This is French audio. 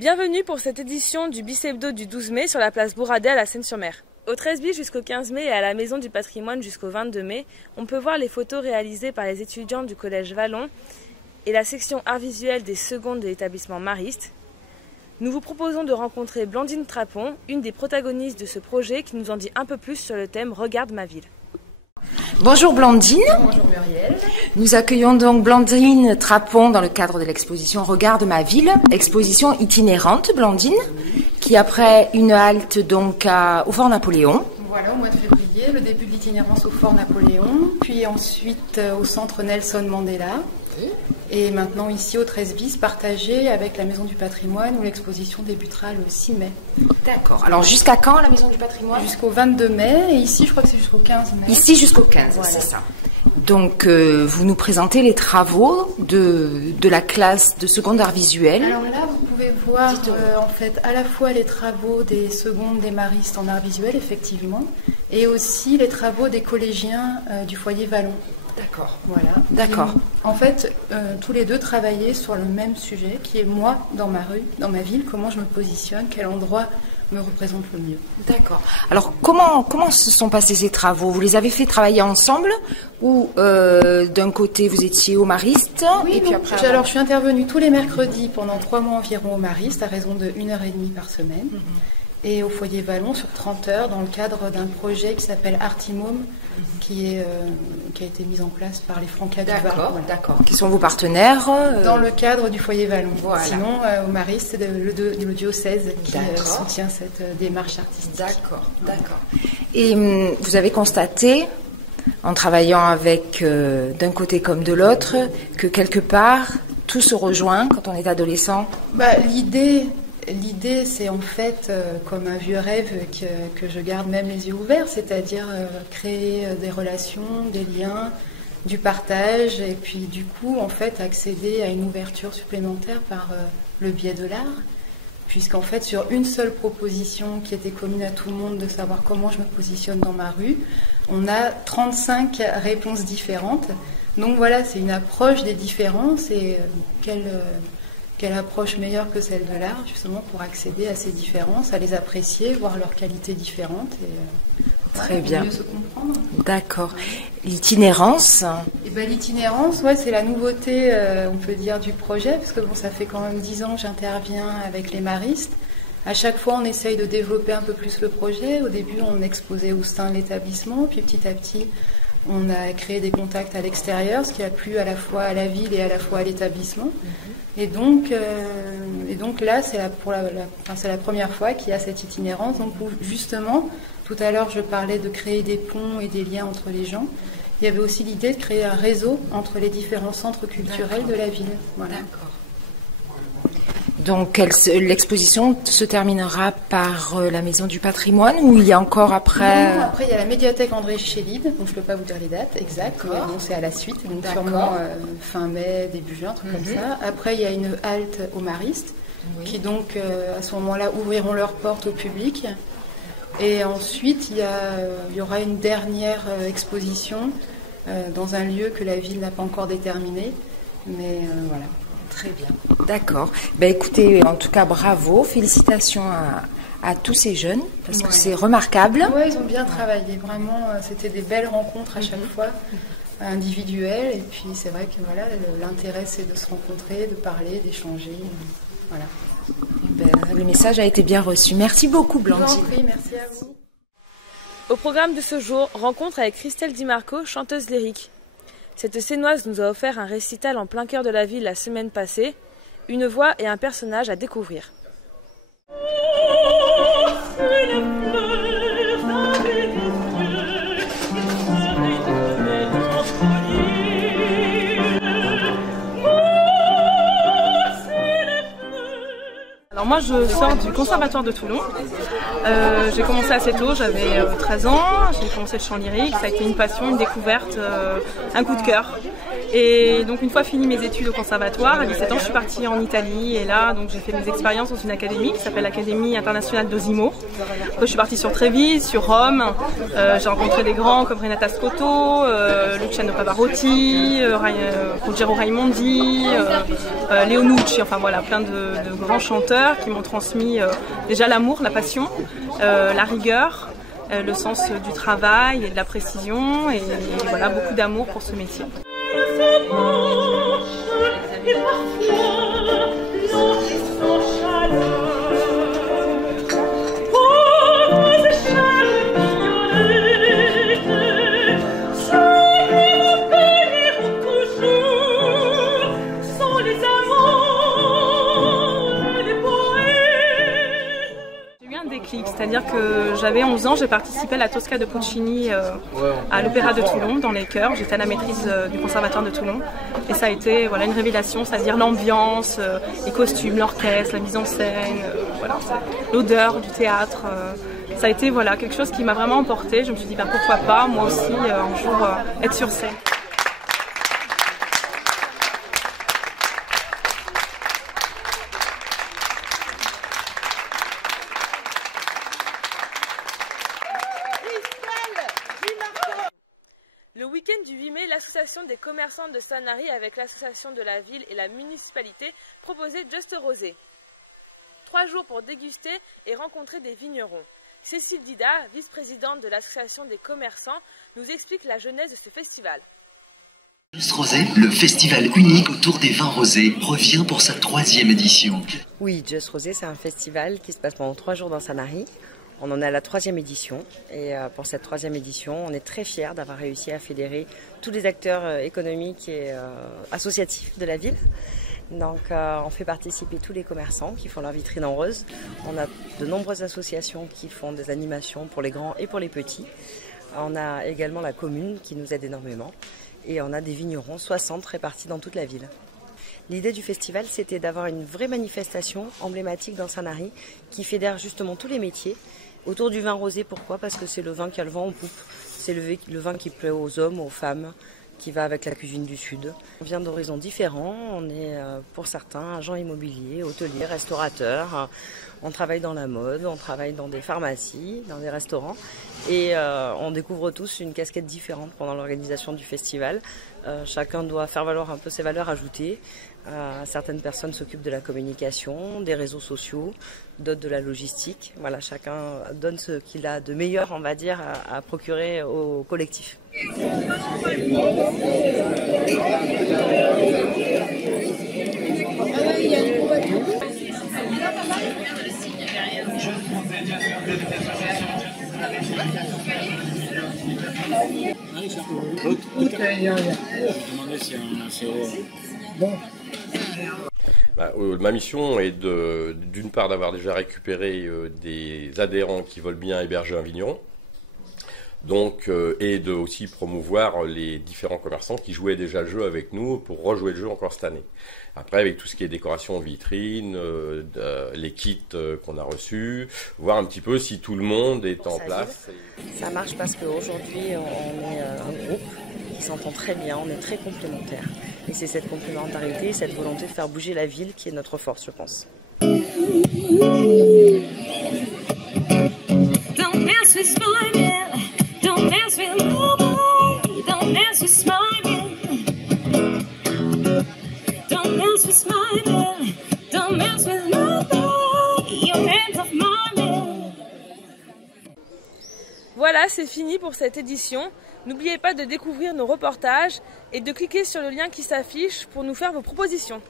Bienvenue pour cette édition du Bicebdo du 12 mai sur la place Bourradet à la Seine-sur-Mer. Au 13 bis jusqu'au 15 mai et à la Maison du Patrimoine jusqu'au 22 mai, on peut voir les photos réalisées par les étudiants du Collège Vallon et la section art visuel des secondes de l'établissement Mariste. Nous vous proposons de rencontrer Blandine Trapon, une des protagonistes de ce projet qui nous en dit un peu plus sur le thème « Regarde ma ville ». Bonjour Blandine. Bonjour Muriel. Nous accueillons donc Blandine Trapon dans le cadre de l'exposition Regarde ma ville, exposition itinérante Blandine, qui après une halte donc au Fort Napoléon. Voilà, au mois de février, le début de l'itinérance au Fort Napoléon, puis ensuite au centre Nelson Mandela, et maintenant ici au 13 bis, partagé avec la Maison du Patrimoine où l'exposition débutera le 6 mai. D'accord. Alors jusqu'à quand la Maison du Patrimoine? Jusqu'au 22 mai, et ici je crois que c'est jusqu'au 15 mai. Ici jusqu'au 15, voilà. C'est ça. Donc vous nous présentez les travaux de la classe de seconde art visuel. Alors là, vous pouvez voir en fait à la fois les travaux des secondes des maristes en art visuel, effectivement, et aussi les travaux des collégiens du foyer Vallon. D'accord. Voilà. D'accord. En fait, tous les deux travaillaient sur le même sujet, qui est moi, dans ma rue, dans ma ville, comment je me positionne, quel endroit me représente le mieux. D'accord. Alors, comment se sont passés ces travaux? Vous les avez fait travailler ensemble ou d'un côté vous étiez au Mariste? Oui, et puis après, alors je suis intervenue tous les mercredis pendant 3 mois environ au Mariste, à raison de 1h30 par semaine. Et au foyer Vallon sur 30 heures dans le cadre d'un projet qui s'appelle Artimum, qui a été mis en place par les Francas du Var. D'accord, voilà. D'accord. Qui sont vos partenaires dans le cadre du foyer Vallon. Voilà. Sinon, au Mariste, c'est le diocèse qui soutient cette démarche artistique. D'accord, d'accord. Et vous avez constaté, en travaillant avec d'un côté comme de l'autre, que quelque part, tout se rejoint quand on est adolescent? L'idée, c'est en fait comme un vieux rêve que je garde même les yeux ouverts, c'est-à-dire créer des relations, des liens, du partage, et puis du coup, en fait, accéder à une ouverture supplémentaire par le biais de l'art, puisqu'en fait, sur une seule proposition qui était commune à tout le monde de savoir comment je me positionne dans ma rue, on a 35 réponses différentes. Donc voilà, c'est une approche des différences et quelle approche meilleure que celle de l'art, justement, pour accéder à ces différences, à les apprécier, voir leurs qualités différentes et très bien. Mieux se comprendre. D'accord. L'itinérance? Et ben, l'itinérance, c'est la nouveauté, on peut dire, du projet, parce que ça fait quand même 10 ans que j'interviens avec les maristes. À chaque fois, on essaye de développer un peu plus le projet. Au début, on exposait au sein de l'établissement, puis petit à petit, on a créé des contacts à l'extérieur, ce qui a plu à la fois à la ville et à la fois à l'établissement. Et donc là, c'est la première fois qu'il y a cette itinérance. Donc justement, tout à l'heure, je parlais de créer des ponts et des liens entre les gens. Il y avait aussi l'idée de créer un réseau entre les différents centres culturels de la ville. Voilà. D'accord. Donc l'exposition se terminera par la Maison du Patrimoine ou il y a encore après? Non, après il y a la médiathèque André Chélides, donc je ne peux pas vous dire les dates exactes, mais bon, c'est à la suite, donc sûrement fin mai, début juin, un truc comme ça. Après il y a une halte au Mariste, qui donc à ce moment-là ouvriront leurs portes au public. Et ensuite il y aura une dernière exposition dans un lieu que la ville n'a pas encore déterminé, mais voilà. Très bien. D'accord. Écoutez, en tout cas, bravo. Félicitations à tous ces jeunes, parce que c'est remarquable. Oui, ils ont bien travaillé. Vraiment, c'était des belles rencontres à chaque fois, individuelles. Et puis, c'est vrai que l'intérêt, c'est de se rencontrer, de parler, d'échanger. Voilà. Le message a été bien reçu. Merci beaucoup, Blandine. Je vous en prie, merci à vous. Au programme de ce jour, rencontre avec Christelle Di Marco, chanteuse lyrique. Cette Sénoise nous a offert un récital en plein cœur de la ville la semaine passée, une voix et un personnage à découvrir. Alors moi je sors du Conservatoire de Toulon, j'ai commencé assez tôt, j'avais 13 ans, j'ai commencé le chant lyrique, ça a été une passion, une découverte, un coup de cœur. Et donc une fois fini mes études au conservatoire, à 17 ans, je suis partie en Italie et là donc j'ai fait mes expériences dans une académie qui s'appelle l'Académie internationale d'Osimo. Je suis partie sur Trévise, sur Rome, j'ai rencontré des grands comme Renata Scotto, Luciano Pavarotti, Ruggero Raimondi, Leo Nucci, enfin voilà, plein de grands chanteurs qui m'ont transmis déjà l'amour, la passion, la rigueur, le sens du travail et de la précision et voilà, beaucoup d'amour pour ce métier. C'est-à-dire que j'avais 11 ans, j'ai participé à la Tosca de Puccini à l'Opéra de Toulon, dans les chœurs. J'étais à la maîtrise du Conservatoire de Toulon. Et ça a été voilà, une révélation, c'est-à-dire l'ambiance, les costumes, l'orchestre, la mise en scène, voilà, l'odeur du théâtre. Ça a été voilà, quelque chose qui m'a vraiment emportée. Je me suis dit, ben, pourquoi pas, moi aussi, un jour, être sur scène. Le week-end du 8 mai, l'association des commerçants de Sanary avec l'association de la ville et la municipalité proposait Just Rosé. 3 jours pour déguster et rencontrer des vignerons. Cécile Dida, vice-présidente de l'association des commerçants, nous explique la genèse de ce festival. Just Rosé, le festival unique autour des vins rosés, revient pour sa 3e édition. Oui, Just Rosé, c'est un festival qui se passe pendant 3 jours dans Sanary. On en est à la 3e édition et pour cette 3e édition, on est très fiers d'avoir réussi à fédérer tous les acteurs économiques et associatifs de la ville. Donc on fait participer tous les commerçants qui font leur vitrine en rose. On a de nombreuses associations qui font des animations pour les grands et pour les petits. On a également la commune qui nous aide énormément et on a des vignerons, 60 répartis dans toute la ville. L'idée du festival, c'était d'avoir une vraie manifestation emblématique dans Sanary qui fédère justement tous les métiers. Autour du vin rosé, pourquoi? Parce que c'est le vin qui a le vent en poupe. C'est le vin qui plaît aux hommes, aux femmes, qui va avec la cuisine du Sud. On vient d'horizons différents. On est pour certains agents immobiliers, hôteliers, restaurateurs. On travaille dans la mode, on travaille dans des pharmacies, dans des restaurants. Et on découvre tous une casquette différente pendant l'organisation du festival. Chacun doit faire valoir un peu ses valeurs ajoutées. Certaines personnes s'occupent de la communication, des réseaux sociaux, d'autres de la logistique. Voilà, chacun donne ce qu'il a de meilleur, on va dire, à procurer au collectif. Ma mission est d'une part d'avoir déjà récupéré des adhérents qui veulent bien héberger un vigneron, donc, et de aussi promouvoir les différents commerçants qui jouaient déjà le jeu avec nous pour rejouer le jeu encore cette année. Après, avec tout ce qui est décoration en vitrine, les kits qu'on a reçus, voir un petit peu si tout le monde est en place. Ça marche parce qu'aujourd'hui, on est un groupe qui s'entend très bien, on est très complémentaires. Et c'est cette complémentarité, cette volonté de faire bouger la ville qui est notre force, je pense. Voilà, c'est fini pour cette édition. N'oubliez pas de découvrir nos reportages et de cliquer sur le lien qui s'affiche pour nous faire vos propositions.